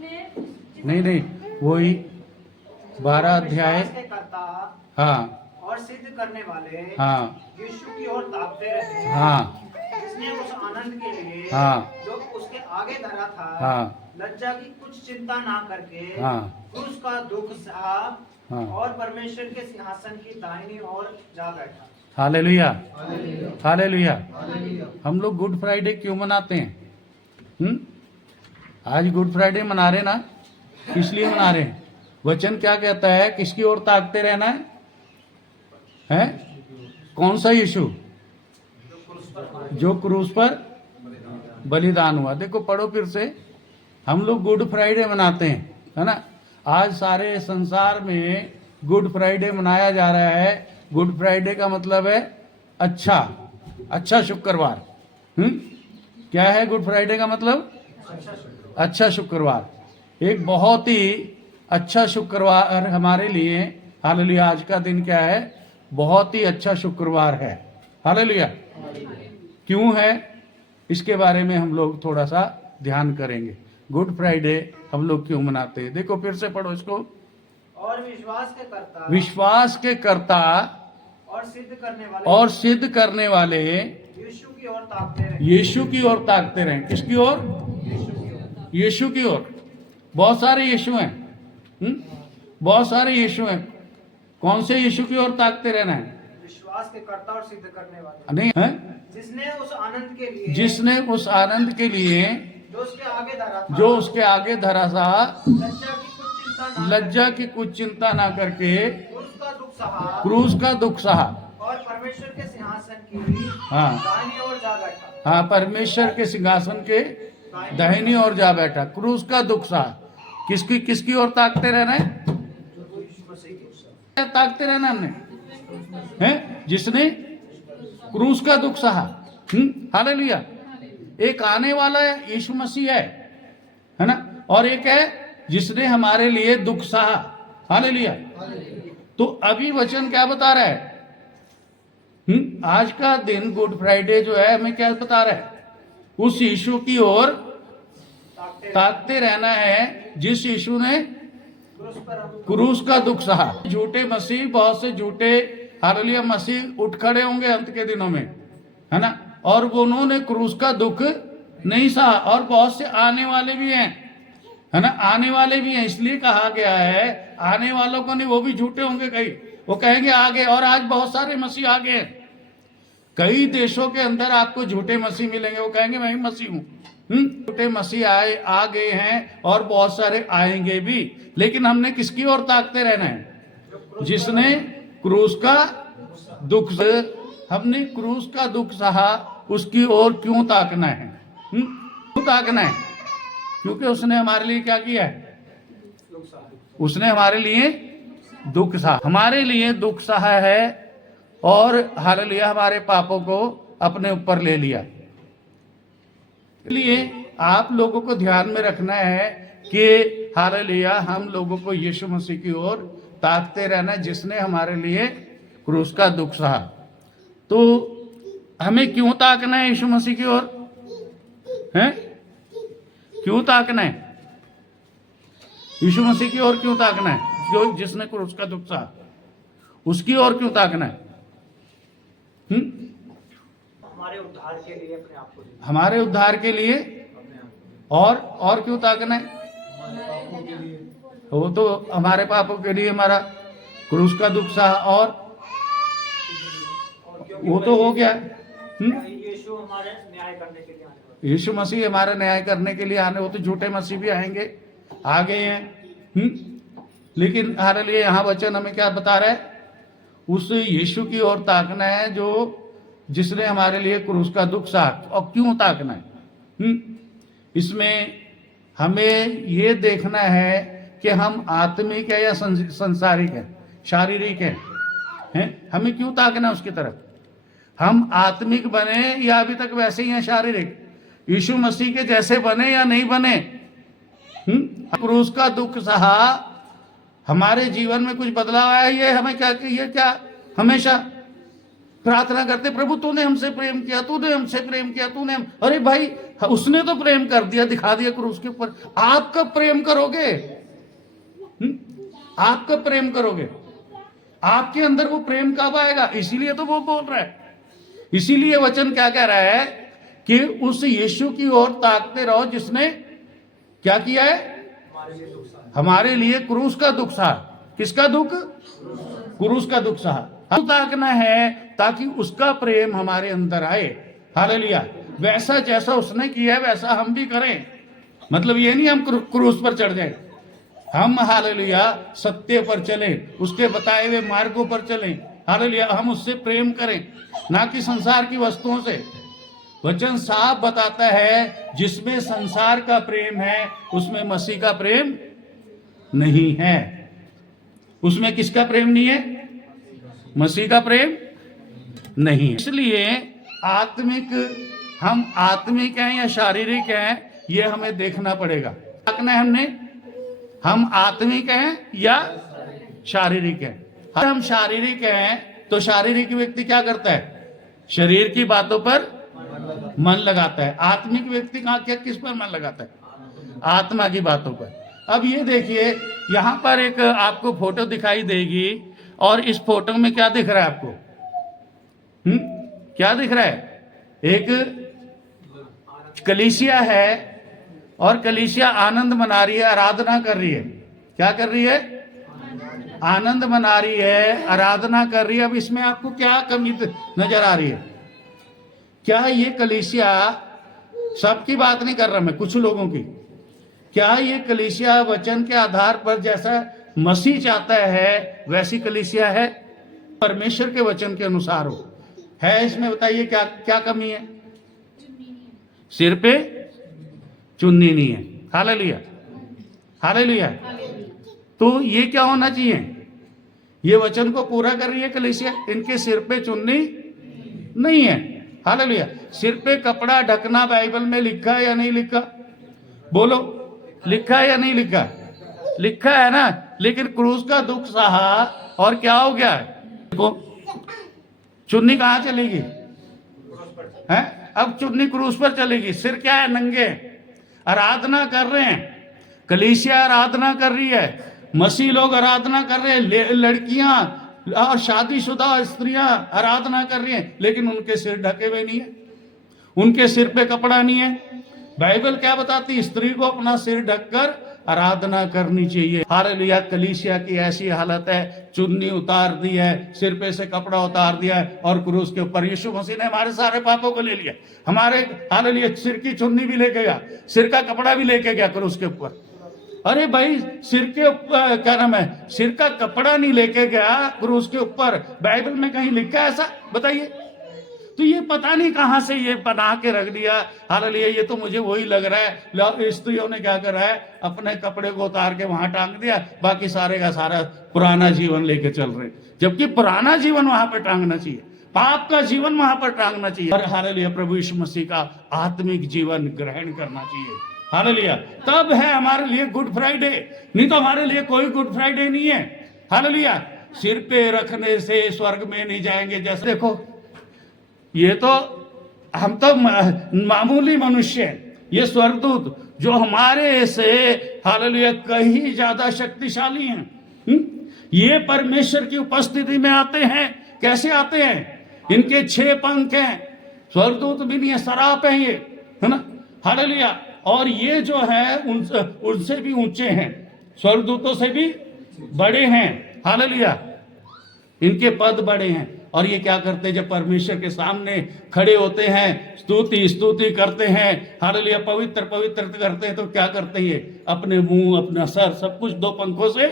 नहीं नहीं, वही 12 अध्याय। विश्वास के कर्ता हाँ और सिद्ध करने वाले हाँ यीशु की ओर ताकते रहे, हाँ जिसने उस आनंद के लिए हाँ जो उसके आगे धरा था, हाँ लज्जा की कुछ चिंता ना करके हाँ क्रूस का दुख सहा हाँ। और परमेश्वर के सिंहासन की दाहिनी ओर जा बैठा। Hallelujah, hallelujah. हम लोग गुड फ्राइडे क्यों मनाते हैं? आज गुड फ्राइडे मना रहे ना, किस लिए मना रहे हैं? वचन क्या कहता है? किसकी ओर ताकते रहना है? हैं? कौन सा यीशु? जो क्रूस पर बलिदान हुआ। देखो, पढ़ो फिर से। हम लोग गुड फ्राइडे मनाते हैं, है ना। आज सारे संसार में गुड फ्राइडे मनाया जा रहा है। गुड फ्राइडे का मतलब है अच्छा शुक्रवार। क्या है गुड फ्राइडे का मतलब? अच्छा शुक्रवार। एक बहुत ही अच्छा शुक्रवार हमारे लिए। हालेलुया। आज का दिन क्या है? बहुत ही अच्छा शुक्रवार है। हालेलुया। क्यों है, इसके बारे में हम लोग थोड़ा सा ध्यान करेंगे। गुड फ्राइडे हम लोग क्यों मनाते हैं? देखो, फिर से पढ़ो इसको। और विश्वास के कर्ता और सिद्ध करने वाले यीशु की ओर ताकते रहे। किसकी ओर? यीशु की ओर। बहुत सारे यीशु हैं। बहुत सारे यीशु हैं। कौन से यीशु की ओर ताकते रहना है? विश्वास के कर्ता और सिद्ध करने वाले। नहीं है? जिसने उस आनंद के लिए जो उसके आगे धरा था, लज्जा की कुछ चिंता ना करके क्रूस का दुख सहा और परमेश्वर के सिंहासन की दाहिनी ओर जा बैठा। हाँ, परमेश्वर के सिंहासन के दाहिनी ओर जा बैठा। क्रूस का दुख सहा। किसकी ओर ताकते रहना है? ताकते रहना हमने, हैं? जिसने क्रूस का दुख सहा। हालेलुया। एक आने वाला है, यीशु मसीह है ना। और एक है जिसने हमारे लिए दुख सहा। हालेलुया। तो अभी वचन क्या बता रहा है? आज का दिन गुड फ्राइडे जो है, हमें क्या बता रहा है? उस यीशु की ओर ताकते रहना है जिस यीशु ने क्रूस का दुख सहा। झूठे मसीह, बहुत से झूठे हालेलुया मसीह उठ खड़े होंगे अंत के दिनों में, है ना। और वो उन्होंने क्रूस का दुख नहीं सहा। और बहुत से आने वाले भी हैं, है ना। आने वाले भी हैं, इसलिए कहा गया है आने वालों को नहीं, वो भी झूठे होंगे। कई वो कहेंगे आगे। और आज बहुत सारे मसीह आ गए हैं। कई देशों के अंदर आपको झूठे मसीह मिलेंगे, वो कहेंगे मैं ही मसीह हूं। झूठे मसीह आ गए हैं और बहुत सारे आएंगे भी। लेकिन हमने किसकी ओर ताकते रहना है? जिसने क्रूस का दुख, हमने क्रूस का दुख सहा, उसकी ओर क्यों ताकना है? क्यों ताकना है? क्योंकि उसने हमारे लिए क्या किया है? उसने हमारे लिए दुख सहा। हमारे लिए दुख सहा है और हालेलुया हमारे पापों को अपने ऊपर ले लिया। इसलिए आप लोगों को ध्यान में रखना है कि हालेलुया हम लोगों को यीशु मसीह की ओर ताकते रहना, जिसने हमारे लिए क्रूस का दुख सहा। तो हमें क्यों ताकना है यीशु मसीह की ओर? हैं? क्यों ताकना है? यीशु मसीह की ओर क्यों ताकना है? जो जिसने क्रूस का दुख सहा, उसकी ओर क्यों ताकना है? हमारे उद्धार के लिए, अपने आप को, हमारे उद्धार के लिए। और क्यों ताकना है? वो तो हमारे पापों के लिए हमारा क्रूस का दुख सहा, और वो तो हो गया। यीशु हमारे न्याय करने के लिए आने वाला। यीशु मसीह हमारा न्याय करने के लिए आने। वो तो झूठे मसीह भी आएंगे, आ गए हैं। लेकिन हालेलुया यहाँ वचन हमें क्या बता रहा है? उस यीशु की ओर ताकना है जो जिसने हमारे लिए क्रूस का दुख सहा। और क्यों ताकना है? इसमें हमें ये देखना है कि हम आत्मिक है या संसारिक है, शारीरिक है? हमें क्यों ताकना है उसकी तरफ? हम आत्मिक बने या अभी तक वैसे ही हैं शारीरिक? यीशु मसीह के जैसे बने या नहीं बने? क्रूस का दुख सहा, हमारे जीवन में कुछ बदलाव आया? ये हमें क्या, ये क्या हमेशा प्रार्थना करते, प्रभु तूने हमसे प्रेम किया, तूने हमसे प्रेम किया, अरे भाई उसने तो प्रेम कर दिया, दिखा दिया क्रूस के ऊपर। आप कब प्रेम करोगे? आप कब प्रेम करोगे? आपके अंदर वो प्रेम कब आएगा? इसीलिए तो वो बोल रहा है, इसीलिए वचन क्या कह रहा है कि उस यीशु की ओर ताकते रहो जिसने क्या किया है? हमारे लिए क्रूस का दुख सहा। किसका दुख? क्रूस का दुख सहा। हम ताकना है ताकि उसका प्रेम हमारे अंदर आए। हालेलुया। वैसा जैसा उसने किया है वैसा हम भी करें। मतलब ये नहीं हम क्रूस पर चढ़ जाए, हम हालेलुया सत्य पर चलें, उसके बताए हुए मार्गों पर चलें। हालेलुया। हम उससे प्रेम करें, ना कि संसार की वस्तुओं से। वचन साफ बताता है जिसमें संसार का प्रेम है उसमें मसीह का प्रेम नहीं है। उसमें किसका प्रेम नहीं है? मसीह का प्रेम नहीं है। इसलिए हम आत्मिक हैं या शारीरिक हैं, ये हमें देखना पड़ेगा। ताकना है हमने, हम आत्मिक हैं या शारीरिक हैं। अगर हम शारीरिक हैं तो शारीरिक व्यक्ति क्या करता है? शरीर की बातों पर मन लगाता है। आत्मिक व्यक्ति किस पर मन लगाता है? आत्मा की बातों पर। अब ये देखिए, यहां पर एक आपको फोटो दिखाई देगी, और इस फोटो में क्या दिख रहा है आपको? क्या दिख रहा है? एक कलीसिया है, और कलीसिया आनंद मना रही है, आराधना कर रही है। क्या कर रही है? आनंद मना रही है, आराधना कर रही है। अब इसमें आपको क्या कमी नजर आ रही है? क्या ये कलीसिया, सबकी बात नहीं कर रहा मैं, कुछ लोगों की, क्या ये कलीसिया वचन के आधार पर जैसा मसीह चाहता है वैसी कलीसिया है? परमेश्वर के वचन के अनुसार हो है? इसमें बताइए क्या क्या कमी है? सिर पे चुन्नी नहीं है। Hallelujah, hallelujah. तो ये क्या होना चाहिए? ये वचन को पूरा कर रही है कलीसिया। इनके सिर पे चुन्नी नहीं है। हालेलुया। सिर पे कपड़ा ढकना बाइबल में लिखा है या नहीं लिखा? बोलो, लिखा है या नहीं लिखा? लिखा है ना। लेकिन क्रूस का दुख सहा और क्या हो गया? देखो, चुन्नी कहां चलेगी? है? अब चुन्नी क्रूस पर चलेगी। सिर क्या है? नंगे। आराधना कर रहे हैं, कलीसिया आराधना कर रही है, मसीह लोग आराधना कर रहे हैं, लड़कियां और शादीशुदा स्त्रियां आराधना कर रही हैं, लेकिन उनके सिर ढके हुए नहीं है, उनके सिर पे कपड़ा नहीं है। बाइबल क्या बताती है? स्त्री को अपना सिर ढककर आराधना करनी चाहिए। हालेलुया। कलीसिया की ऐसी हालत है, चुन्नी उतार दी है, सिर पे से कपड़ा उतार दिया है, और क्रूस के ऊपर यीशु मसीह ने हमारे सारे पापों को ले लिया। हमारे हालेलुया सिर की चुन्नी भी लेके गया, सिर का कपड़ा भी लेके गया क्रूस के ऊपर। अरे भाई, सिर के ऊपर क्या नाम है, सिर का कपड़ा नहीं लेके गया क्रूस के ऊपर। बाइबल में कहीं लिखा है ऐसा? बताइए। तो ये पता नहीं कहां से ये बना के रख दिया। हालेलुया। ये तो मुझे वही लग रहा है, स्त्रियों ने क्या करा है, अपने कपड़े को उतार के वहां टांग दिया, बाकी सारे का सारा पुराना जीवन लेके चल रहे, जबकि पुराना जीवन वहां पर टांगना चाहिए, पाप का जीवन वहां पर टांगना चाहिए, और हालेलुया प्रभु यीशु मसीह का आत्मिक जीवन ग्रहण करना चाहिए। हालेलुया। तब है हमारे लिए गुड फ्राइडे, नहीं तो हमारे लिए कोई गुड फ्राइडे नहीं है। हालेलुया। सिर पे रखने से स्वर्ग में नहीं जाएंगे। जैसे देखो, ये तो हम तो मामूली मनुष्य हैं, ये स्वर्गदूत जो हमारे से हालेलुया कहीं ज्यादा शक्तिशाली हैं, ये परमेश्वर की उपस्थिति में आते हैं। कैसे आते हैं? इनके 6 पंख हैं। स्वर्गदूत भी नहीं है, सराप है ये, है ना। हालेलुया। और ये जो है उनसे भी ऊंचे हैं, स्वर्गदूतों से भी बड़े हैं। हालेलुया। इनके पद बड़े हैं। और ये क्या करते हैं? जब परमेश्वर के सामने खड़े होते हैं, स्तुति करते हैं, हालेलुया पवित्र पवित्र करते हैं, तो क्या करते हैं? अपने मुंह, अपना सर, सब कुछ 2 पंखों से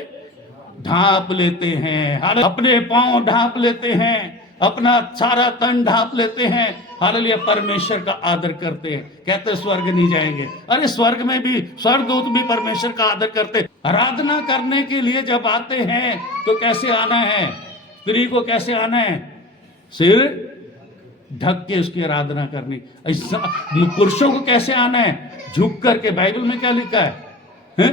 ढांप लेते हैं। अपने पांव ढांप लेते हैं, अपना सारा तन ढांप लेते हैं। हालेलुया परमेश्वर का आदर करते हैं। कहते स्वर्ग नहीं जाएंगे। अरे स्वर्ग में भी स्वर्गदूत भी परमेश्वर का आदर करते। आराधना करने के लिए जब आते हैं तो कैसे आना है? स्त्री को कैसे आना है? सिर ढक के उसकी आराधना करनी। पुरुषों को कैसे आना है? झुक करके। बाइबल में क्या लिखा है?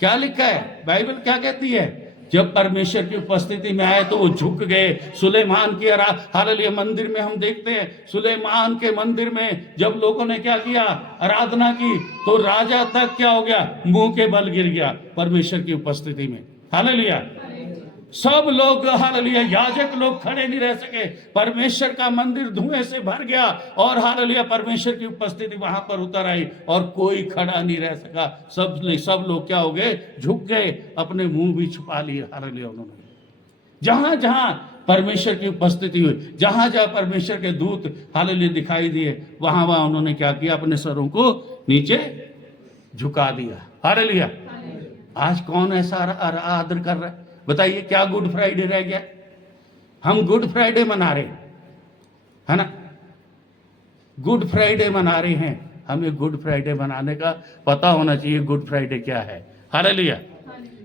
क्या लिखा है? बाइबल क्या कहती है? जब परमेश्वर की उपस्थिति में आए तो वो झुक गए। सुलेमान की हालेलुया मंदिर में हम देखते हैं, सुलेमान के मंदिर में जब लोगों ने क्या किया, आराधना की, तो राजा तक क्या हो गया, मुंह के बल गिर गया परमेश्वर की उपस्थिति में। हालेलुया। सब लोग हालेलुया, याजक लोग खड़े नहीं रह सके, परमेश्वर का मंदिर धुएं से भर गया और हालेलुया परमेश्वर की उपस्थिति वहां पर उतर आई और कोई खड़ा नहीं रह सका। सब लोग क्या हो गए, झुक गए, अपने मुंह भी छुपा लिए। हालेलुया। उन्होंने जहां जहां परमेश्वर की उपस्थिति हुई, जहां जहां परमेश्वर के दूत हालेलुया दिखाई दिए, वहां वहां उन्होंने क्या किया, अपने सरों को नीचे झुका दिया। हालेलुया। आज कौन ऐसा आदर कर रहा है? बताइए, क्या गुड फ्राइडे रह गया? हम गुड फ्राइडे मना रहे हैं, है ना, गुड फ्राइडे मना रहे हैं। हमें गुड फ्राइडे मनाने का पता होना चाहिए गुड फ्राइडे क्या है। Hallelujah,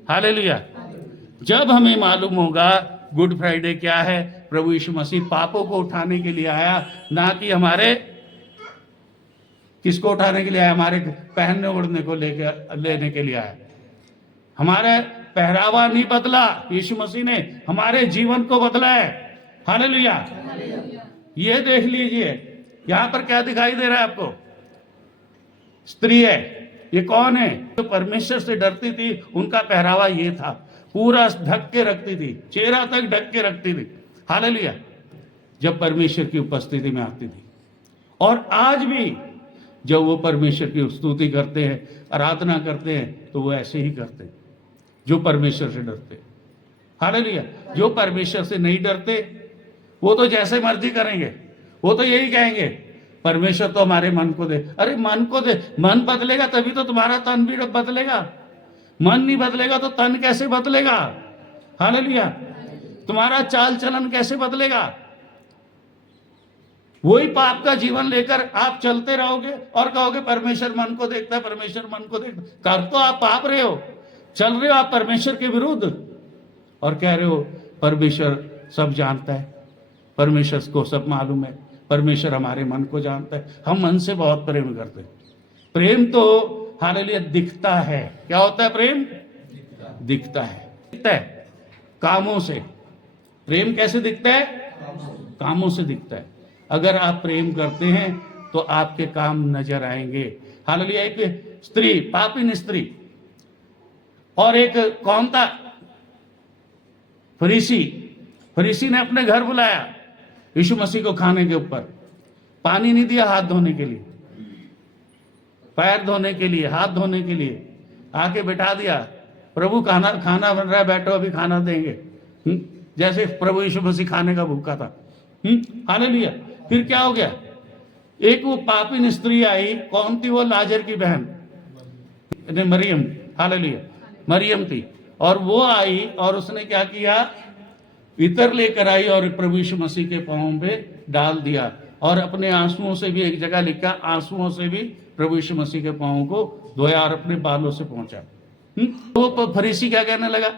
hallelujah. जब हमें मालूम होगा गुड फ्राइडे क्या है, प्रभु यीशु मसीह पापों को उठाने के लिए आया, ना कि हमारे किसको उठाने के लिए आया, हमारे पहनने ओढ़ने को लेने के लिए आया। हमारा पहरावा नहीं बदला, यीशु मसीह ने हमारे जीवन को बदला है। हालेलुया। ये देख लीजिए, यहां पर क्या दिखाई दे रहा है आपको? स्त्री है। ये कौन है? जो परमेश्वर से डरती थी, उनका पहरावा ये था, पूरा ढक के रखती थी, चेहरा तक ढक के रखती थी। हालेलुया। जब परमेश्वर की उपस्थिति में आती थी। और आज भी जब वो परमेश्वर की स्तुति करते हैं, आराधना करते हैं, तो वो ऐसे ही करते हैं जो परमेश्वर से डरते। हालेलुया। जो परमेश्वर से नहीं डरते, वो तो जैसे मर्जी करेंगे, वो तो यही कहेंगे, परमेश्वर तो हमारे मन को दे। अरे मन को दे, मन बदलेगा तभी तो तुम्हारा तन भी बदलेगा। मन नहीं बदलेगा तो तन कैसे बदलेगा? हालेलुया। तुम्हारा चाल चलन कैसे बदलेगा? वही पाप का जीवन लेकर आप चलते रहोगे और कहोगे परमेश्वर मन को देखता है, परमेश्वर मन को देखता। कर तो आप पाप रहे हो, चल रहे हो आप परमेश्वर के विरुद्ध और कह रहे हो परमेश्वर सब जानता है, परमेश्वर को सब मालूम है, परमेश्वर हमारे मन को जानता है। हम मन से बहुत प्रेम करते हैं। प्रेम तो हालेलुया दिखता है। क्या होता है प्रेम? दिखता है कामों से। प्रेम कैसे दिखता है? कामों से दिखता है। अगर आप प्रेम करते हैं तो आपके काम नजर आएंगे। हालेलुया। एक स्त्री, पापिन स्त्री, और एक कौन था? फरीसी। फरीसी ने अपने घर बुलाया यीशु मसीह को खाने के ऊपर। पानी नहीं दिया हाथ धोने के लिए, पैर धोने के लिए, हाथ धोने के लिए। आके बिठा दिया, प्रभु खाना बन रहा है, बैठो अभी खाना देंगे। जैसे प्रभु यीशु मसीह खाने का भूखा था। हालेलुया। फिर क्या हो गया? एक वो पापिन स्त्री आई। कौन थी वो? लाजर की बहन मरियम। हालेलुया। मरियम थी। और वो आई और उसने क्या किया? इत्र लेकर आई और प्रभु यीशु मसीह के पांवों पे डाल दिया और अपने आंसुओं से भी, एक जगह लिखा, आंसुओं से भी प्रभु यीशु मसीह के पांवों को धोया और अपने बालों से पहुंचा। तो फरीसी क्या कहने लगा?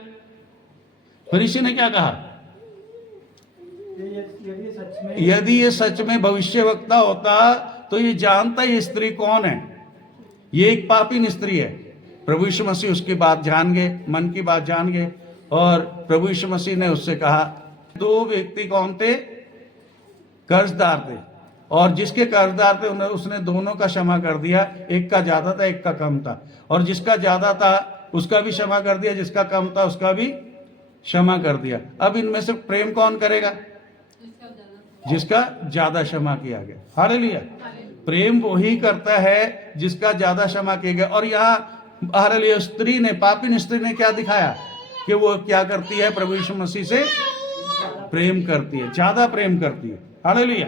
फरीसी ने क्या कहा? यदि ये सच में भविष्यवक्ता होता तो ये जानता ये स्त्री कौन है। ये एक पापी स्त्री है। प्रभु यीशु मसीह उसकी बात जान गए, मन की बात जान गए। और प्रभु यीशु मसीह ने उससे कहा, दो व्यक्ति कौन थे? कर्जदार थे। और जिसके कर्जदार थे उसने दोनों का क्षमा कर दिया। एक का ज्यादा था, एक का कम था। और जिसका ज्यादा था उसका भी क्षमा कर दिया, जिसका कम था उसका भी क्षमा कर दिया। अब इनमें से प्रेम कौन करेगा? जिसका ज्यादा क्षमा किया गया। हालेलुया। प्रेम वही करता है जिसका ज्यादा क्षमा किया गया। और यहाँ हालेलुया स्त्री ने, पापिन स्त्री ने क्या दिखाया कि वो क्या करती है? प्रभु यीशु मसीह से प्रेम करती है, ज्यादा प्रेम करती है। हालेलुया।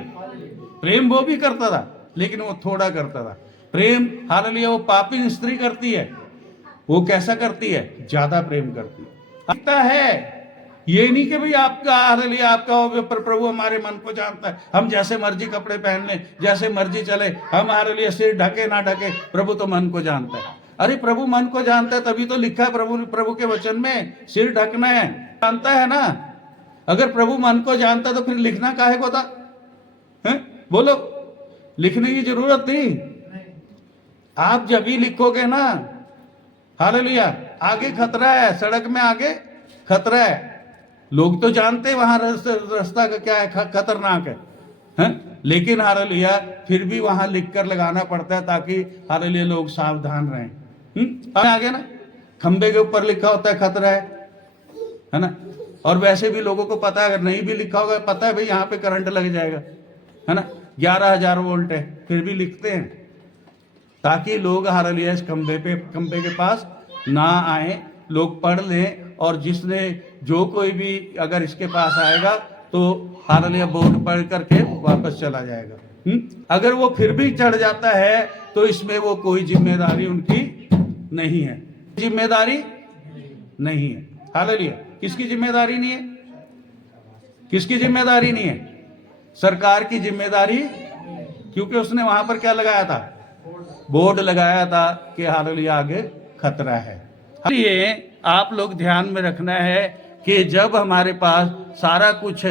प्रेम वो भी करता था लेकिन वो थोड़ा करता था। प्रेम हालेलुया वो पापिन स्त्री करती है। वो कैसा करती है? ज्यादा प्रेम करती है। लगता है ये नहीं कि भाई आपका हालेलुया आपका प्रभु हमारे मन को जानता है, हम जैसे मर्जी कपड़े पहन लें, जैसे मर्जी चले, हम हालेलुया सिर ढके ना ढके, प्रभु तो मन को जानता है। अरे प्रभु मन को जानता है तभी तो लिखा है प्रभु के वचन में सिर ढकना है। जानता है ना। अगर प्रभु मन को जानता तो फिर लिखना काहे को था? बोलो, लिखने की जरूरत थी। आप जब भी लिखोगे ना, हालेलुया, आगे खतरा है, सड़क में आगे खतरा है। लोग तो जानते हैं वहां रास्ता का क्या है, खतरनाक है? लेकिन हालेलुया फिर भी वहां लिख कर लगाना पड़ता है ताकि हालेलुया लोग सावधान रहें। आगे ना खंबे के ऊपर लिखा होता है खतरा है ना। और वैसे भी लोगों को पता है, अगर नहीं भी लिखा होगा पता है भाई यहाँ पे करंट लग जाएगा, है ना, 11,000 वोल्ट है, फिर भी लिखते हैं ताकि लोग हालेलुया इस खंबे के पास ना आए, लोग पढ़ लें। और जिसने जो कोई भी अगर इसके पास आएगा तो हालेलुया बोर्ड पढ़ करके वापस चला जाएगा। अगर वो फिर भी चढ़ जाता है तो इसमें वो कोई जिम्मेदारी उनकी नहीं है, जिम्मेदारी नहीं है। हालेलुया किसकी जिम्मेदारी नहीं है? किसकी जिम्मेदारी नहीं है? सरकार की जिम्मेदारी, क्योंकि उसने वहां पर क्या लगाया था? बोर्ड लगाया था कि हालेलुया आगे खतरा है। इसलिए आप लोग ध्यान में रखना है कि जब हमारे पास सारा कुछ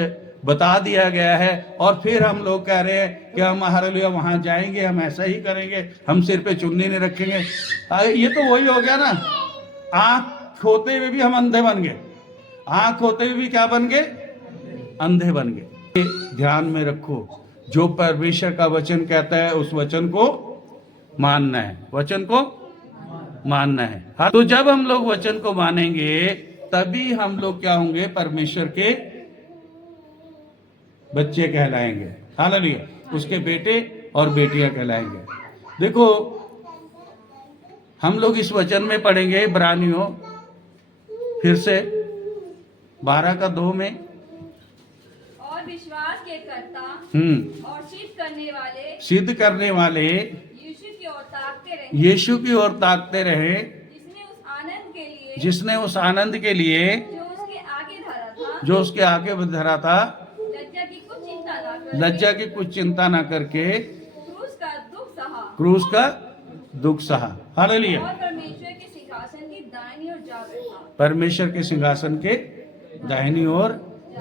बता दिया गया है और फिर हम लोग कह रहे हैं कि हम हालेलुया वहां जाएंगे, हम ऐसा ही करेंगे, हम सिर पे चुन्नी नहीं रखेंगे, ये तो वही हो गया ना, आंख होते हुए भी हम अंधे बन गए। आंख होते हुए भी क्या बन गए? अंधे बन गए। ध्यान में रखो, जो परमेश्वर का वचन कहता है उस वचन को मानना है, वचन को मानना है। तो जब हम लोग वचन को मानेंगे तभी हम लोग क्या होंगे? परमेश्वर के बच्चे कहलाएंगे। हालेलुया, उसके बेटे और बेटियां कहलाएंगे। देखो हम लोग इस वचन में पढ़ेंगे इब्रानियों फिर से 12:2 में, और विश्वास के कर्ता और सिद्ध करने वाले यीशु की ओर ताकते रहे, यीशु की ओर ताकते रहे, जिसने उस आनंद के लिए जो उसके आगे धरा था, लज्जा की कुछ चिंता ना करके क्रूस का दुख सहा। हालेलुया, परमेश्वर के सिंहासन के दाहिनी ओर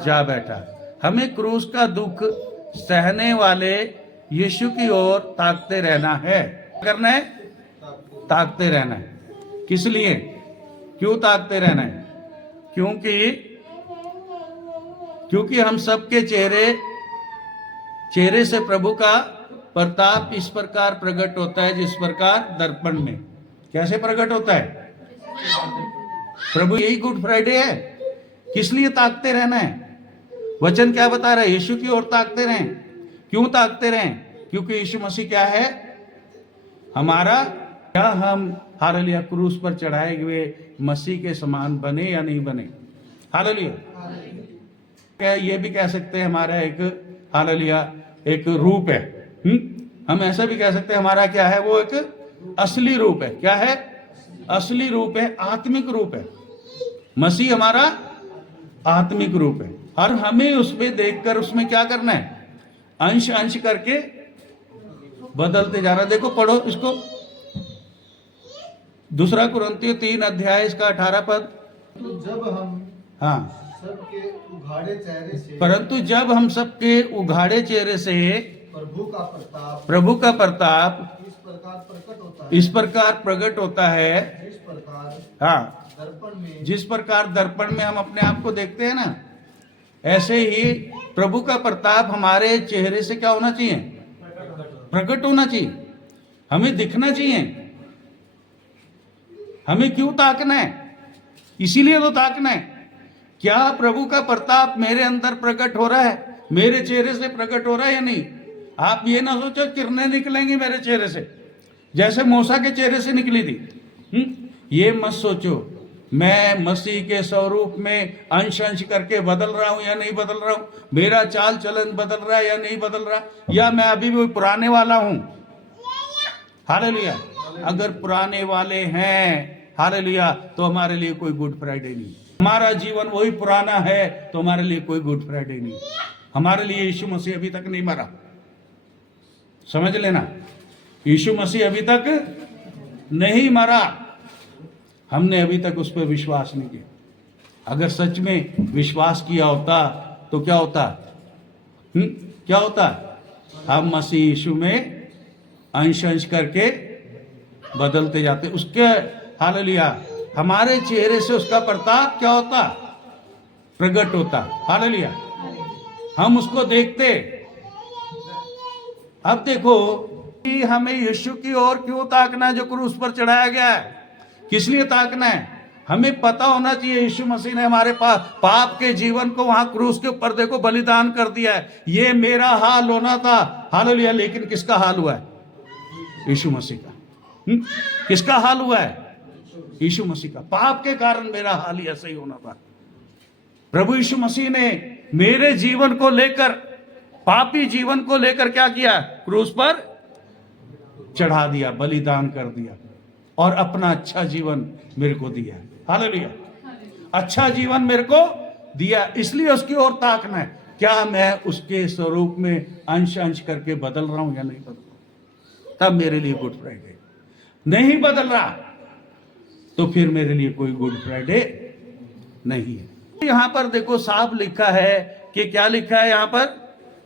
जा बैठा। हमें क्रूस का दुख सहने वाले यीशु की ओर ताकते रहना है। करना है? ताकते रहना है। किस लिए? क्यों ताकते रहना है? क्योंकि हम सबके चेहरे से प्रभु का प्रताप इस प्रकार प्रकट होता है जिस प्रकार दर्पण में। कैसे प्रकट होता है? प्रभु, यही गुड फ्राइडे है। किस लिए ताकते रहना है? वचन क्या बता रहा है? यीशु की ओर ताकते रहें। क्यों ताकते रहें? क्योंकि यीशु मसीह क्या है? हमारा, क्या हम हालेलुया क्रूस पर चढ़ाए हुए मसीह के समान बने या नहीं बने? हालेलुया, क्या ये भी कह सकते हैं हमारा एक हालेलुया एक रूप है। हम ऐसा भी कह सकते हैं हमारा क्या है? वो एक असली रूप है। क्या है? असली रूप है, आत्मिक रूप है। मसीह हमारा आत्मिक रूप है और हमें उसमें देखकर उसमें क्या करना है? अंश अंश करके बदलते जाना। देखो पढ़ो इसको, 2 कुरिन्थियों 3 इसका 18 पद। तो जब हम सबके उघाड़े चेहरे से, परंतु जब हम सबके उघाड़े चेहरे से प्रभु का प्रताप इस प्रकार प्रकट होता है, जिस प्रकार दर्पण में हम अपने आप को देखते हैं ना, ऐसे ही प्रभु का प्रताप हमारे चेहरे से क्या होना चाहिए? प्रकट होना चाहिए। हमें दिखना चाहिए। हमें क्यों ताकना है? इसीलिए तो ताकना है। क्या प्रभु का प्रताप मेरे अंदर प्रकट हो रहा है? मेरे चेहरे से प्रकट हो रहा है या नहीं? आप ये ना सोचो किरणें निकलेंगी मेरे चेहरे से जैसे मूसा के चेहरे से निकली थी। ये मत सोचो मैं मसीह के स्वरूप में अंश अंश करके बदल रहा हूं या नहीं बदल रहा हूं, मेरा चाल चलन बदल रहा है या नहीं बदल रहा, या मैं अभी भी पुराने वाला हूं। हालेलुया, अगर पुराने वाले हैं हालेलुया तो हमारे लिए कोई गुड फ्राइडे नहीं। हमारा जीवन वही पुराना है तो हमारे लिए कोई गुड फ्राइडे नहीं। हमारे लिए यीशु मसीह अभी तक नहीं मरा। समझ लेना, यीशु मसीह अभी तक नहीं मरा। हमने अभी तक उस पर विश्वास नहीं किया। अगर सच में विश्वास किया होता तो क्या होता? क्या होता? हम मसीह यीशु में अंश अंश करके बदलते जाते। उसके हालेलुया हमारे चेहरे से उसका प्रताप क्या होता? प्रकट होता। हालेलुया। हम उसको देखते। अब देखो कि हमें यीशु की ओर क्यों ताकना है जो क्रूस पर चढ़ाया गया है? किस लिए ताकना है? हमें पता होना चाहिए यीशु मसीह ने हमारे पाप के जीवन को वहां क्रूस के ऊपर देखो बलिदान कर दिया है। ये मेरा हाल होना था। हालेलुया। लेकिन किसका हाल हुआ है? यीशु मसीह का। किसका हाल हुआ है? यीशु मसीह का। पाप के कारण मेरा हाल ही ऐसा ही होना था। प्रभु यीशु मसीह ने मेरे जीवन को लेकर, पापी जीवन को लेकर क्या किया? क्रूस पर चढ़ा दिया, बलिदान कर दिया और अपना अच्छा जीवन मेरे को दिया। हालेलुया। अच्छा जीवन मेरे को दिया, इसलिए उसकी ओर ताकना है। क्या मैं उसके स्वरूप में अंश अंश करके बदल रहा हूं या नहीं बदल रहा? तब मेरे लिए गुड फ्राइडे। नहीं बदल रहा तो फिर मेरे लिए कोई गुड फ्राइडे नहीं है। यहां पर देखो साफ लिखा है कि क्या लिखा है यहां पर?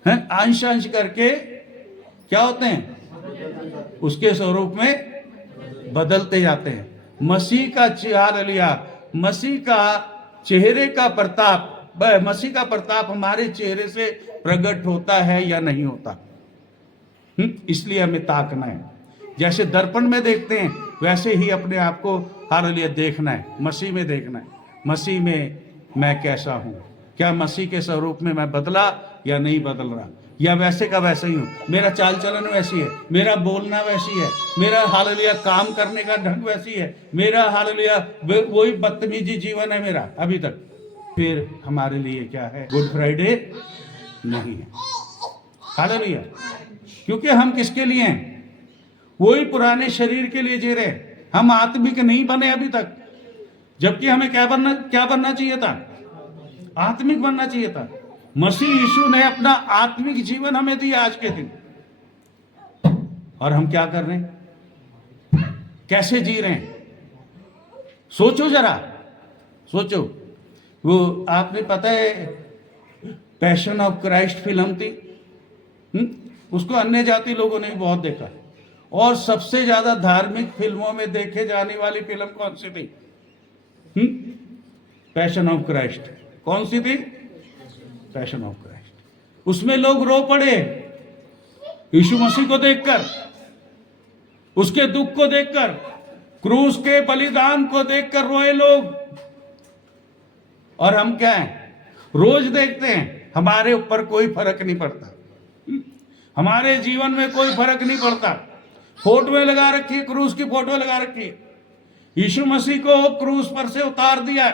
अंश अंश करके क्या होते हैं? उसके स्वरूप में बदलते जाते हैं। मसीह का हालेलुया, मसीह का चेहरे का प्रताप, मसीह का प्रताप हमारे चेहरे से प्रकट होता है या नहीं होता? इसलिए हमें ताकना है। जैसे दर्पण में देखते हैं वैसे ही अपने आप को हालेलुया देखना है, मसीह में देखना है। मसीह में मैं कैसा हूं? क्या मसीह के स्वरूप में मैं बदला या नहीं बदल रहा? या वैसे का वैसे ही हूं? मेरा चाल चलन वैसी है, मेरा बोलना वैसी है, मेरा हालेलुया काम करने का ढंग वैसी है, मेरा हालेलुया वही बदतमीजी जीवन है मेरा अभी तक? फिर हमारे लिए क्या है? गुड फ्राइडे नहीं है। हालेलुया। क्योंकि हम किसके लिए हैं? वही पुराने शरीर के लिए जी रहे। हम आत्मिक नहीं बने अभी तक, जबकि हमें क्या बनना चाहिए था? आत्मिक बनना चाहिए था। मसीह यीशु ने अपना आत्मिक जीवन हमें दिया आज के दिन, और हम क्या कर रहे हैं? कैसे जी रहे हैं? सोचो जरा, सोचो। वो आपने पता है पैशन ऑफ क्राइस्ट फिल्म थी, उसको अन्य जाति लोगों ने बहुत देखा, और सबसे ज्यादा धार्मिक फिल्मों में देखे जाने वाली फिल्म कौन सी थी? Passion of Christ. कौन सी थी? Passion of Christ. उसमें लोग रो पड़े यीशु मसीह को देखकर, उसके दुख को देखकर, क्रूस के बलिदान को देखकर रोए लोग। और हम क्या हैं? रोज देखते हैं, हमारे ऊपर कोई फर्क नहीं पड़ता, हमारे जीवन में कोई फर्क नहीं पड़ता। फोटो लगा रखी है, क्रूस की फोटो लगा रखी है। यीशु मसीह को क्रूस पर से उतार दिया,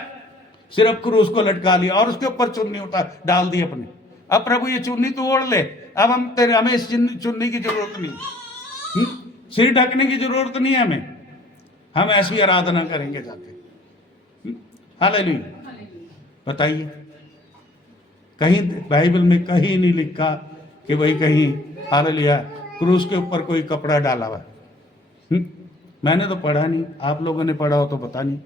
सिर्फ क्रूस को लटका लिया और उसके ऊपर चुन्नी डाल दी अपनी। अब प्रभु ये चुन्नी तू ओढ़ ले, अब हमें इस चुन्नी की जरूरत नहीं, सिर ढकने की जरूरत नहीं है हमें, हम ऐसी आराधना करेंगे जाके। हालेलुया। बताइए, कहीं बाइबल में कहीं नहीं लिखा कि भाई कहीं हालेलुया क्रूस के ऊपर कोई कपड़ा डाला हुआ। मैंने तो पढ़ा नहीं, आप लोगों ने पढ़ा हो तो पता नहीं।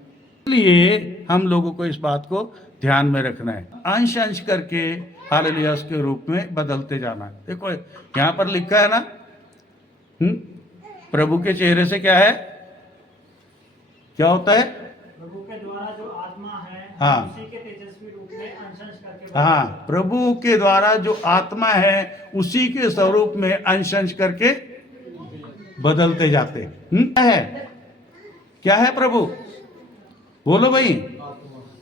इसलिए हम लोगों को इस बात को ध्यान में रखना है, अंश अंश करके हालेलुया उसके रूप में बदलते जाना है। देखो यहां पर लिखा है ना, प्रभु के चेहरे से क्या है, क्या होता है? प्रभु के द्वारा जो आत्मा है, हाँ, उसी के तेजस्वी रूप में अंश अंश करके, हाँ, प्रभु के द्वारा जो आत्मा है उसी के स्वरूप में अंश अंश करके बदलते जाते हैं। क्या है? क्या है प्रभु? बोलो भाई।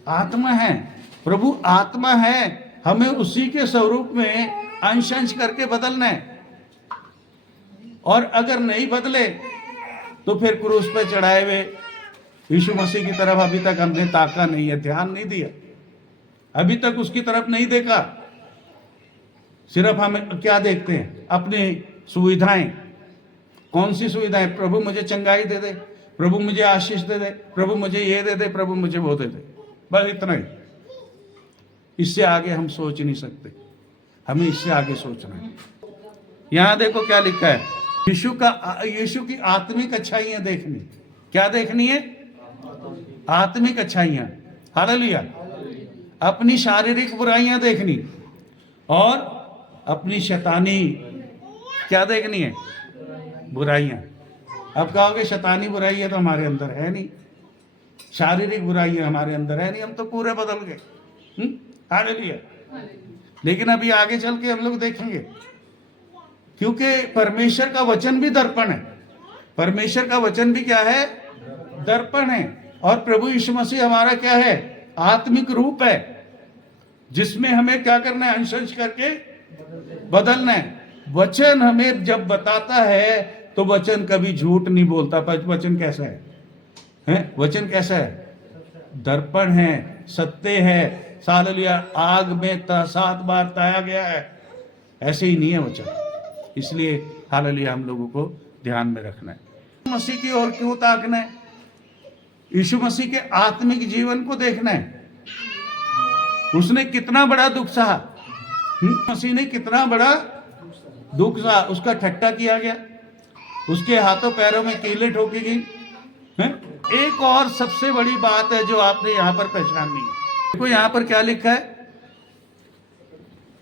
आत्मा है। प्रभु आत्मा है, हमें उसी के स्वरूप में अंश अंश करके बदलना है। और अगर नहीं बदले तो फिर क्रूस पे चढ़ाए हुए यीशु मसीह की तरफ अभी तक हमने ताका नहीं है, ध्यान नहीं दिया, अभी तक उसकी तरफ नहीं देखा। सिर्फ हम क्या देखते हैं? अपनी सुविधाएं। कौन सी सुविधाएं? प्रभु मुझे चंगाई दे दे, प्रभु मुझे आशीष दे दे, प्रभु मुझे ये दे दे, प्रभु मुझे वो दे दे, बस इतना ही। इससे आगे हम सोच नहीं सकते, हमें इससे आगे सोचना है। यहां देखो क्या लिखा है, यीशु की आत्मिक अच्छाइयां देखनी। क्या देखनी है? आत्मिक अच्छाइयां। हालेलुया। अपनी शारीरिक बुराइयां देखनी और अपनी शैतानी क्या देखनी है? बुराइयां। अब कहोगे शैतानी बुराई है तो हमारे अंदर है नहीं, शारीरिक बुराई है हमारे अंदर है नहीं, हम तो पूरे बदल गए। हालेलुया। लेकिन अभी आगे चल के हम लोग देखेंगे, क्योंकि परमेश्वर का वचन भी दर्पण है। परमेश्वर का वचन भी क्या है? दर्पण है। और प्रभु यीशु मसीह हमारा क्या है? आत्मिक रूप है, जिसमें हमें क्या करना है? अंश करके बदलना है। वचन हमें जब बताता है तो वचन कभी झूठ नहीं बोलता। पर वचन कैसा है? वचन कैसा है? दर्पण है, सत्य है। हालेलुया। आग में 7 बार ताया गया है, ऐसे ही नहीं है वचन। इसलिए हालेलुया हम लोगों को ध्यान में रखना है। मसीह की ओर क्यों ताकना है? यीशु मसीह के आत्मिक जीवन को देखना है। उसने कितना बड़ा दुख सहा। मसीह ने कितना बड़ा दुख सहा। उसका ठट्टा किया गया, उसके हाथों पैरों में कीलें ठोकी गई। एक और सबसे बड़ी बात है जो आपने यहाँ पर पहचाननी है। देखो यहाँ पर क्या लिखा है?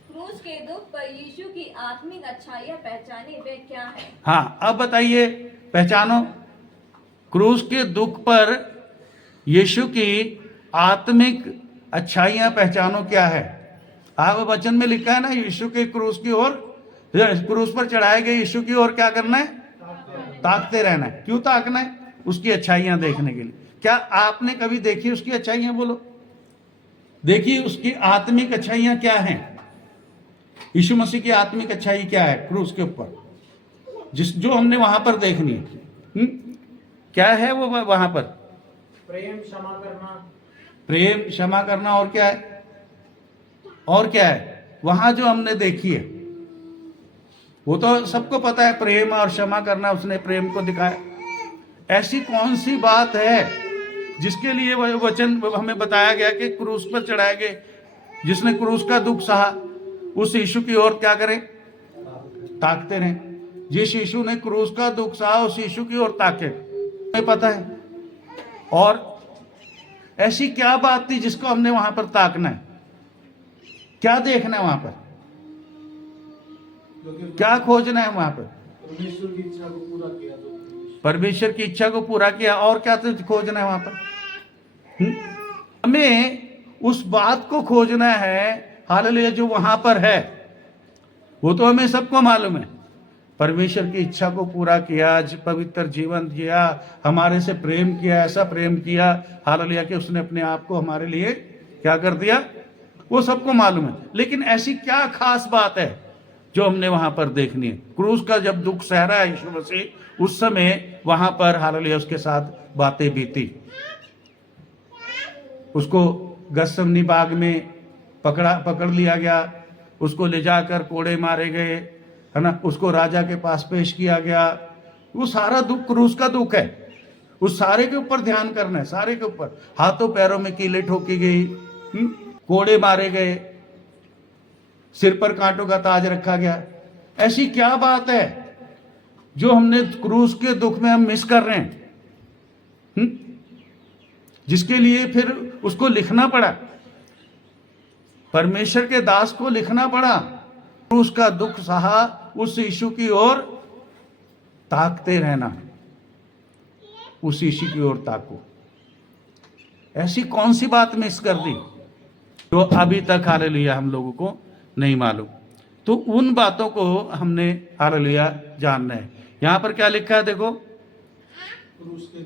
क्रूस के दुख पर यीशु की आत्मिक अच्छाइयाँ पहचाने वे क्या है? हाँ, अब बताइए, पहचानो। क्रूस के दुख पर यीशु की आत्मिक अच्छाइयाँ पहचानो क्या है? आप वचन में लिखा है ना, यीशु के क्रूस की ओर, क्रूस पर चढ़ाए गए यीशु की ओर क्या करना है? ताकते रहना है। क्यों ताकना है? उसकी अच्छाइयाँ देखने के लिए। क्या आपने कभी देखी उसकी अच्छाइयाँ? बोलो, देखिए उसकी आत्मिक अच्छाइयाँ क्या हैं? यीशु मसीह की आत्मिक अच्छाई क्या है क्रूस के ऊपर, जो हमने वहां पर देखनी है? क्या है वो वहां पर? प्रेम, क्षमा करना। प्रेम, क्षमा करना। और क्या है? और क्या है वहां जो हमने देखी है? वो तो सबको पता है, प्रेम और क्षमा करना। उसने प्रेम को दिखाया। ऐसी कौन सी बात है जिसके लिए वचन हमें बताया गया कि क्रूस पर चढ़ाए गए, जिसने क्रूस का दुख सहा, उस यीशु की ओर क्या करें? ताकते रहें। जिस यीशु ने क्रूस का दुख सहा, उस यीशु की ओर ताके, हमें पता है। और ऐसी क्या बात थी जिसको हमने वहां पर ताकना है? क्या देखना है वहां पर? क्या खोजना है वहां पर? परमेश्वर की इच्छा को पूरा किया। परमेश्वर की इच्छा को पूरा किया। और क्या तो खोजना है वहां पर? हमें उस बात को खोजना है, हालेलुया, जो वहां पर है। वो तो हमें सबको मालूम है। परमेश्वर की इच्छा को पूरा किया, पवित्र जीवन जिया, हमारे से प्रेम किया, ऐसा प्रेम किया, हालेलुया, कि उसने अपने आप को हमारे लिए क्या कर दिया, वो सबको मालूम है। लेकिन ऐसी क्या खास बात है जो हमने वहां पर देखनी है? क्रूस का जब दुख सह रहा है यीशु मसीह, उस समय वहां पर हालेलुया उसके साथ बातें बीती। उसको गत्सेमनी बाग में पकड़ लिया गया, उसको ले जाकर कोड़े मारे गए, है ना, उसको राजा के पास पेश किया गया। वो सारा दुख क्रूस का दुख है। उस सारे के ऊपर ध्यान करना है, सारे के ऊपर। हाथों पैरों में कीलें ठोकी गई, कोड़े मारे गए, सिर पर कांटों का ताज रखा गया। ऐसी क्या बात है जो हमने क्रूस के दुख में हम मिस कर रहे हैं, जिसके लिए फिर उसको लिखना पड़ा, परमेश्वर के दास को लिखना पड़ा। क्रूस का दुख सहा, उस यीशु की ओर ताकते रहना। उस यीशु की ओर ताको। ऐसी कौन सी बात मिस कर दी तो अभी तक हालेलुया हम लोगों को नहीं मालूम? तो उन बातों को हमने हालेलुया जानना है। यहां पर क्या लिखा है देखो, क्रूस के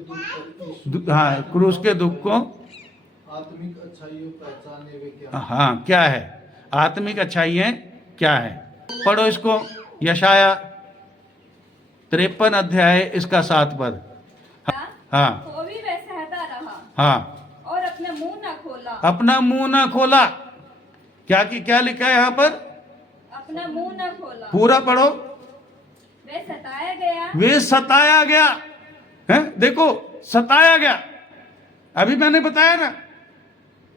दुख, हाँ, क्रूस के दुख को आत्मिक अच्छाइयों पहचाने वे क्या? हाँ, क्या है? आत्मिक अच्छाइयाँ क्या है? पढ़ो इसको, यशाया 53 अध्याय इसका 7 पद। हाँ, तो भी वह सहता रहा। हाँ, और अपना मुंह न खोला। अपना मुंह ना खोला। क्या लिखा है यहाँ पर? अपना मुंह न खोला। पूरा पढ़ो। वे सताया गया। वे सताया गया है। देखो, सताया गया। अभी मैंने बताया ना,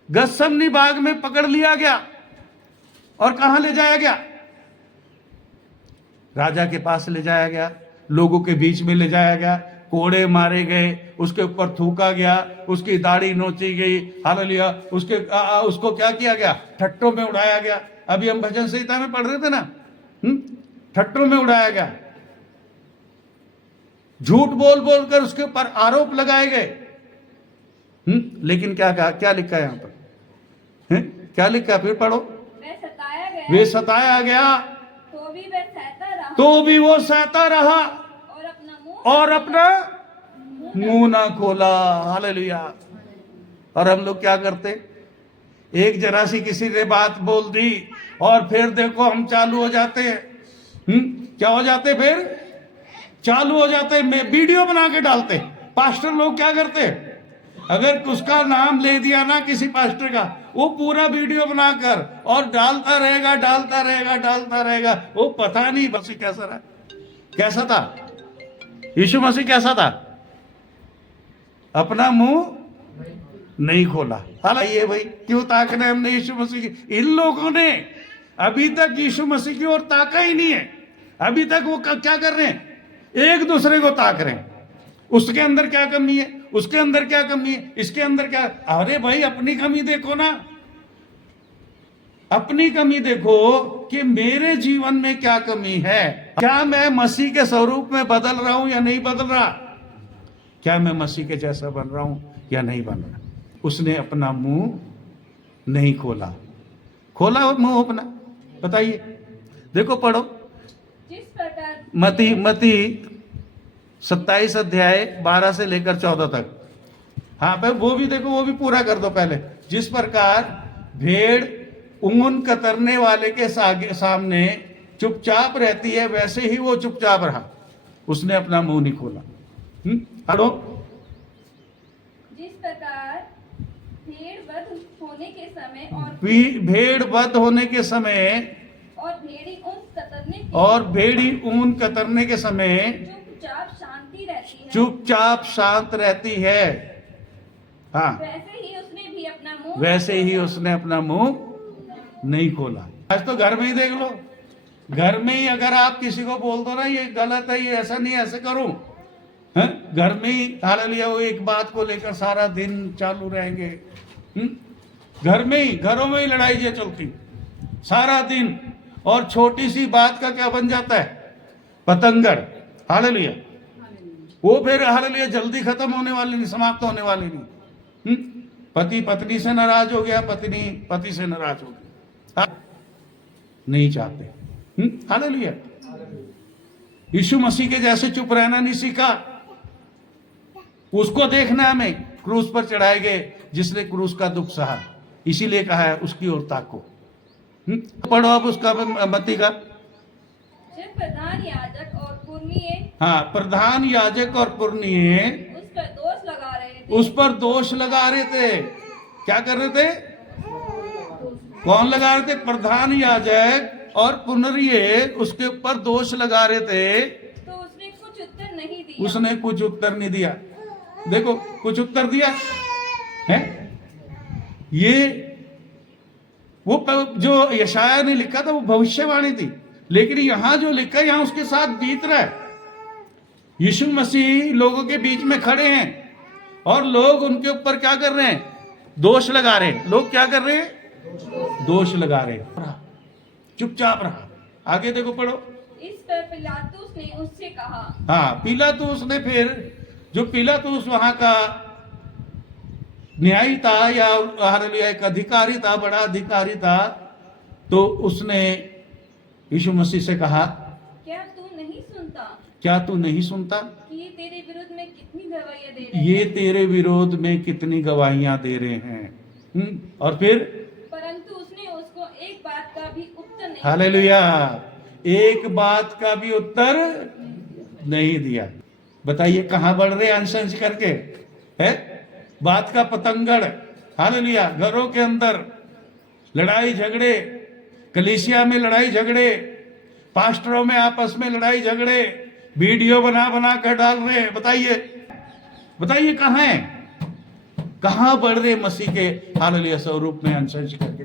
गत्सेमनी बाग में पकड़ लिया गया और कहां ले जाया गया? राजा के पास ले जाया गया, लोगों के बीच में ले जाया गया, कोड़े मारे गए, उसके ऊपर थूका गया, उसकी दाढ़ी नोची गई, हालेलुया, उसको क्या किया गया? ठट्टों में उड़ाया गया। अभी हम भजन संहिता में पढ़ रहे थे ना, ठट्टों में उड़ाया गया, झूठ बोल बोल कर उसके ऊपर आरोप लगाए गए। लेकिन क्या कहा, क्या लिखा है यहां पर? क्या लिखा, फिर पढ़ो। वह सताया गया वे सताया गया तो भी वह सहता रहा तो भी वो सहता रहा और अपना मुंह ना खोला। हालेलुया। और हम लोग क्या करते, एक जरा सी किसी ने बात बोल दी और फिर देखो हम चालू हो जाते हैं। क्या हो जाते, फिर चालू हो जाते हैं, वीडियो बना के डालते। पास्टर लोग क्या करते, अगर उसका नाम ले दिया ना किसी पास्टर का, वो पूरा वीडियो बनाकर और डालता रहेगा डालता रहेगा डालता रहेगा। वो पता नहीं मसीह कैसा रहा, कैसा था यीशु मसीह, कैसा था, अपना मुंह नहीं खोला। हालांकि भाई क्यों ताकने हमने यीशु मसीह की, इन लोगों ने अभी तक यीशु मसीह की ओर ताका ही नहीं है। अभी तक वो क्या कर रहे हैं, एक दूसरे को ताक रहे हैं, उसके अंदर क्या कमी है, उसके अंदर क्या कमी है, इसके अंदर क्या। अरे भाई अपनी कमी देखो ना, अपनी कमी देखो कि मेरे जीवन में क्या कमी है। क्या मैं मसीह के स्वरूप में बदल रहा हूं या नहीं बदल रहा, क्या मैं मसीह के जैसा बन रहा हूं या नहीं बन रहा। उसने अपना मुंह नहीं खोला, खोला वो मुंह अपना, बताइए, देखो पढ़ो जिस प्रकार मती 27 अध्याय 12 से लेकर 14 तक। हाँ भाई वो भी देखो, वो भी पूरा कर दो पहले। जिस प्रकार भेड़ ऊन कतरने वाले के सामने चुपचाप रहती है, वैसे ही वो चुपचाप रहा, उसने अपना मुंह नहीं खोला। पढ़ो। जिस प्रकार भेड़ वध होने के समय भेड़ वध होने के समय और भेड़ी ऊन कतरने के समय चुपचाप शांति रहती है, चुपचाप शांत रहती है। हाँ, वैसे ही उसने अपना मुंह नहीं खोला। आज तो घर में ही देख लो, घर में ही अगर आप किसी को बोल दो ना ये गलत है, ये ऐसा नहीं, ऐसे करो, हैं, घर में ही हालेलुया, वो एक बात को लेकर सारा दिन चालू रहेंगे। घर में ही, घरों में ही लड़ाई ये चलती सारा दिन, और छोटी सी बात का क्या बन जाता है, पतंगड़। हालेलुया। वो फिर हालेलुया जल्दी खत्म होने वाली नहीं, समाप्त होने वाली नहीं। पति पत्नी से नाराज हो गया, पत्नी पति से नाराज हो गई, नहीं चाहते। हालेलुया। यीशु मसीह के जैसे चुप रहना नहीं सीखा। उसको देखना हमें, क्रूस पर चढ़ाए गए जिसने क्रूस का दुख सहा, इसीलिए कहा है उसकी ओर ताको। पढ़ो अब उसका मत्ती का। जब प्रधान याजक और पुरनिये, हाँ, प्रधान याजक और पुरनिये उस पर दोष लगा रहे थे, उस पर दोष लगा रहे थे। क्या कर रहे थे, कौन लगा रहे थे, प्रधान याजक और पुरनिये उसके ऊपर दोष लगा रहे थे। तो उसने कुछ उत्तर नहीं दिया, उसने कुछ उत्तर नहीं दिया। देखो कुछ उत्तर दिया है, ये वो जो यशाया ने लिखा था वो भविष्यवाणी थी, लेकिन यहां जो लिखा है यहां उसके साथ बीत रहा है। यीशु मसीह लोगों के बीच में खड़े हैं और लोग उनके ऊपर क्या कर रहे हैं, दोष लगा रहे हैं। लोग क्या कर रहे हैं, दोष लगा रहे हैं, चुपचाप रहा। आगे देखो पढ़ो। इस पर पिलातुस ने उससे कहा, हाँ, पिलातुस ने, फिर जो पिलातुस वहां का न्यायी था या हालेलुया एक अधिकारी था, बड़ा अधिकारी था, तो उसने यीशु मसीह से कहा, क्या तू नहीं सुनता, क्या तू नहीं सुनता कि ये तेरे विरुद्ध में कितनी गवाहियां दे रहे ये हैं, तेरे विरोध में कितनी गवाहियां दे रहे हैं। और फिर परंतु उसने उसको एक बात का भी उत्तर नहीं हालेलुया, एक बात का भी उत्तर नहीं दिया। बताइए कहां बढ़ रहे अंश करके, है बात का पतंगड़। हालेलुया। घरों के अंदर लड़ाई झगड़े, कलीसिया में लड़ाई झगड़े, पास्टरों में आपस में लड़ाई झगड़े, वीडियो बना बना कर डाल रहे। बताइए बताइए कहां है, कहां बढ़ रहे मसीह के हालेलुया स्वरूप में अंश करके,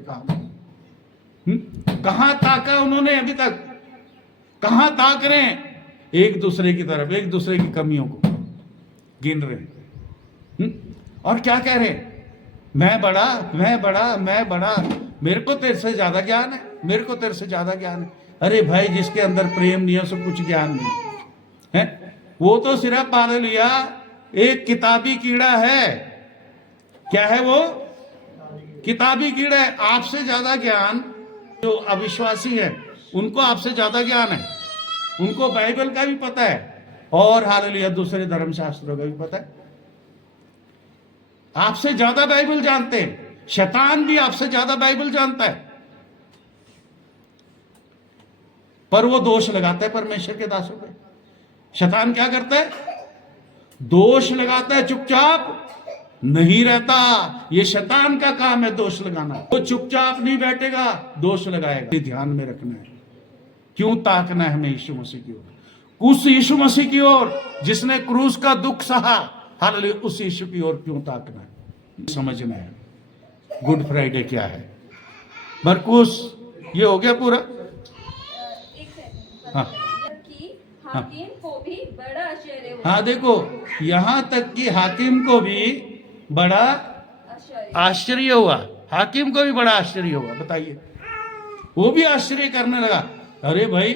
कहां ताका उन्होंने अभी तक, कहां ताक रहे हैं, एक दूसरे की तरफ, एक दूसरे की कमियों को गिन रहे हैं। और क्या कह रहे, मैं बड़ा, मैं बड़ा, मैं बड़ा, मेरे को तेरे से ज्यादा ज्ञान है, मेरे को तेरे से ज्यादा ज्ञान है। अरे भाई जिसके अंदर प्रेम नहीं है उसको कुछ ज्ञान नहीं है, वो तो सिर्फ हालेलुया एक किताबी कीड़ा है। क्या है वो, किताबी कीड़े, आपसे ज्यादा ज्ञान जो अविश्वासी है उनको आपसे ज्यादा ज्ञान है, उनको बाइबल का भी पता है और हालेलुया दूसरे धर्मशास्त्रों का भी पता है। आपसे ज्यादा बाइबल जानते हैं, शैतान भी आपसे ज्यादा बाइबल जानता है, पर वो दोष लगाता है परमेश्वर के दासों पे। शैतान क्या करता है? दोष लगाता है, चुपचाप नहीं रहता। ये शैतान का काम है दोष लगाना। वो चुपचाप नहीं बैठेगा, दोष लगाएगा। ध्यान में रखना है, क्यों ताकना है हमें यीशु मसीह की ओर, उस यीशु मसीह की ओर जिसने क्रूस का दुख सहा, हालेलुया, उस यीशु की ओर क्यों ताकना है, समझना है। गुड फ्राइडे क्या है? मरकुस, ये हो गया पूरा। एक सेकंड। हाँ। कि हाकिम को भी बड़ा आश्चर्य हुआ। हाँ देखो, यहां तक कि हाकिम को भी बड़ा आश्चर्य हुआ। हाकिम को भी बड़ा आश्चर्य हुआ। बताइए, वो भी आश्चर्य करने लगा। अरे भाई,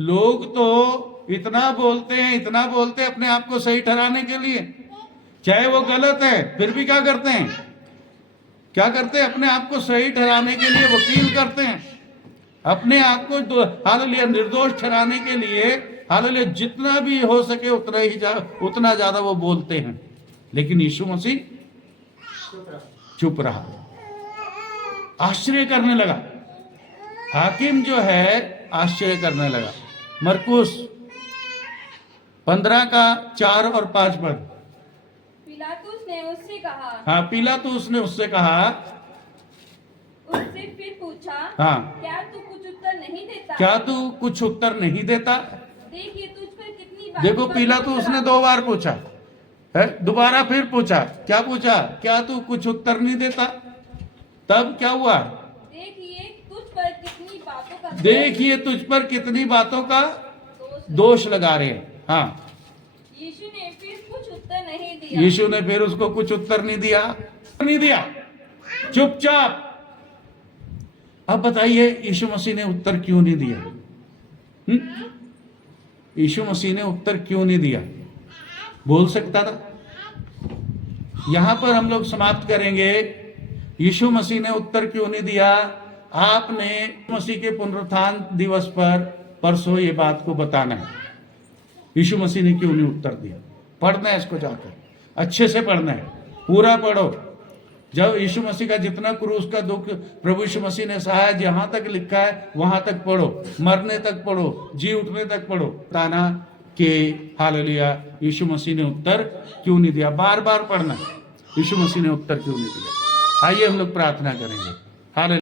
लोग तो इतना बोलते हैं, इतना बोलते हैं अपने आप को सही ठहराने के लिए, चाहे वो गलत है फिर भी क्या करते हैं? क्या करते हैं? अपने आप को सही ठहराने के लिए वकील करते हैं, अपने आप को हालेलुया निर्दोष ठहराने के लिए हालेलुया जितना भी हो सके उतना ज्यादा वो बोलते हैं। लेकिन यीशु मसीह चुप रहा, आश्चर्य करने लगा। हाकिम जो है आश्चर्य करने लगा। मरकुस 15 का 4 और 5 पद। पिलातुस ने उससे कहा। हाँ, पिलातुस ने उससे कहा। उससे फिर पूछा। हाँ, क्या तू कुछ उत्तर नहीं देता? क्या तू कुछ उत्तर नहीं देता? देखिए तुझ पर कितनी बार। देखो, पिलातुस ने 2 बार पूछा है, दोबारा फिर पूछा। क्या पूछा? क्या तू कुछ उत्तर नहीं देता? तब क्या हुआ? देखिए तुझ पर कितनी बातों का। देखिए तुझ पर कितनी बातों का दोष लगा रहे हैं। हाँ, यीशु ने फिर कुछ उत्तर नहीं दिया। यीशु ने फिर उसको कुछ उत्तर नहीं दिया, चुपचाप। अब बताइए, यीशु मसीह ने उत्तर क्यों नहीं दिया? यीशु मसीह ने उत्तर क्यों नहीं दिया? बोल सकता था। यहां पर हम लोग समाप्त करेंगे। यीशु मसीह ने उत्तर क्यों नहीं दिया? आपने मसीह के पुनरुत्थान दिवस पर परसों ये बात को बताना है। यीशु मसीह ने क्यों नहीं उत्तर दिया? पढ़ना है इसको, जाकर अच्छे से पढ़ना है, पूरा पढ़ो। जब यीशु मसीह का जितना क्रूस का दुख प्रभु यीशु मसीह ने सहा है, जहां तक लिखा है वहां तक पढ़ो, मरने तक पढ़ो, जी उठने तक पढ़ो। ताना के हालेलुया यीशु मसीह ने उत्तर क्यों नहीं दिया? बार बार पढ़ना, यीशु मसीह ने उत्तर क्यों नहीं दिया। आइए हम लोग प्रार्थना करेंगे।